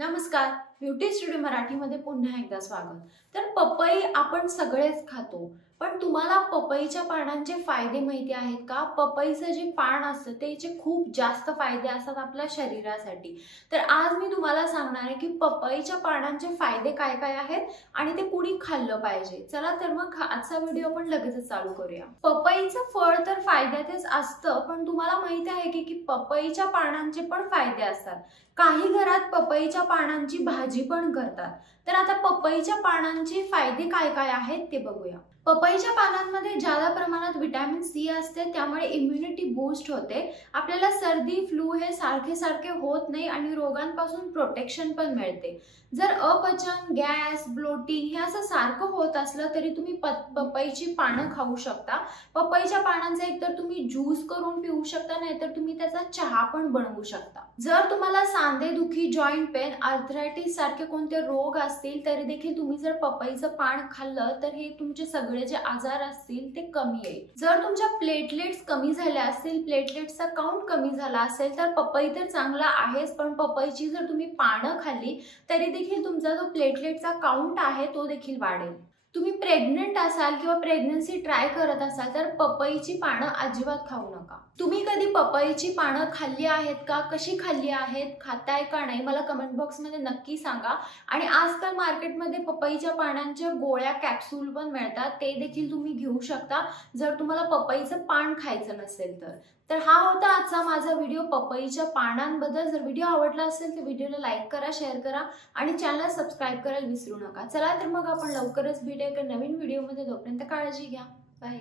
नमस्कार, beauty studio मराठीमध्ये पुन्हा एकदा स्वागत। तर पपई आपण सगळेच खातो, पण तुम्हाला पपईच्या पानांचे फायदे माहिती आहेत का? पपईचं जे पान असतं त्याचे खूप जास्त फायदे असतात आपल्या शरीरासाठी। तर आज मी तुम्हाला सांगणार आहे की पपईच्या पानांचे फायदे काय काय आहेत आणि ते कुणी खाल्लं पाहिजे। चला तर मग आजचा व्हिडिओ आपण लगेच चालू करूया। पपईचं फळ तर फायद्यातच असतं, पण तुम्हाला माहिती आहे की पपईच्या पानांचे पण फायदे असतात। काही घरात पपईच्या पानांची भाजी पण करतात। तर आता पपईच्या पानांचे फायदे काय काय आहेत ते बघूया। पपईच्या पानांमध्ये जादा प्रमाणात व्हिटॅमिन सी असते, त्यामुळे इम्युनिटी बूस्ट होते। आपल्याला सर्दी फ्लू हे सारखे सारखे होत नाही आणि रोगांपासून प्रोटेक्शन पण मिळते। जर अपचन, गॅस, ब्लोटिंग हे असं सारखं होत असलं तरी तुम्ही पपईची पानं खाऊ शकता। पपईच्या पानांचा एकतर तुम्ही ज्यूस करून पिऊ शकता, नाहीतर तुम्ही त्याचा चहा पण बनवू शकता। जर तुम्हाला सांधेदुखी, जॉइंट पेन, आर्थरायटिस सारखे कोणते रोग असतील तरी देखील तुम्ही जर पपईचं पान खाल्लं तर हे तुमचे सगळे जे आजार असतील ते कमी येईल। जर तुमच्या प्लेटलेट्स कमी झाल्या असतील, प्लेटलेट्सचा काउंट कमी झाला असेल तर पपई तर चांगला आहेच, पण पपईची जर तुम्ही पानं खाल्ली तरी देखील तुमचा जो प्लेटलेटचा काउंट आहे तो देखील वाढेल। तुम्ही प्रेग्नंट असाल किंवा प्रेग्नन्सी ट्राय करत असाल तर पपईची पानं अजिबात खाऊ नका। तुम्ही कधी पपईची पानं खाल्ली आहेत का? कशी खाल्ली आहेत? खाताय का नाही? मला कमेंट बॉक्स मध्ये नक्की सांगा। आणि आजकाल मार्केटमध्ये पपईच्या पानांच्या गोळ्या कॅप्सूल पण मिळतात, ते देखील तुम्ही घेऊ शकता जर तुम्हाला पपईचं पान खायचं नसेल तर। तर हा होता आजचा माझा व्हिडिओ पपईच्या पानांबद्दल। जर व्हिडिओ आवडला असेल तर व्हिडिओला लाईक करा, शेअर करा आणि चॅनलला सबस्क्राईब करायला विसरू नका। चला तर मग आपण लवकरच भेटूया एका नवीन व्हिडिओमध्ये। तोपर्यंत काळजी घ्या। बाय।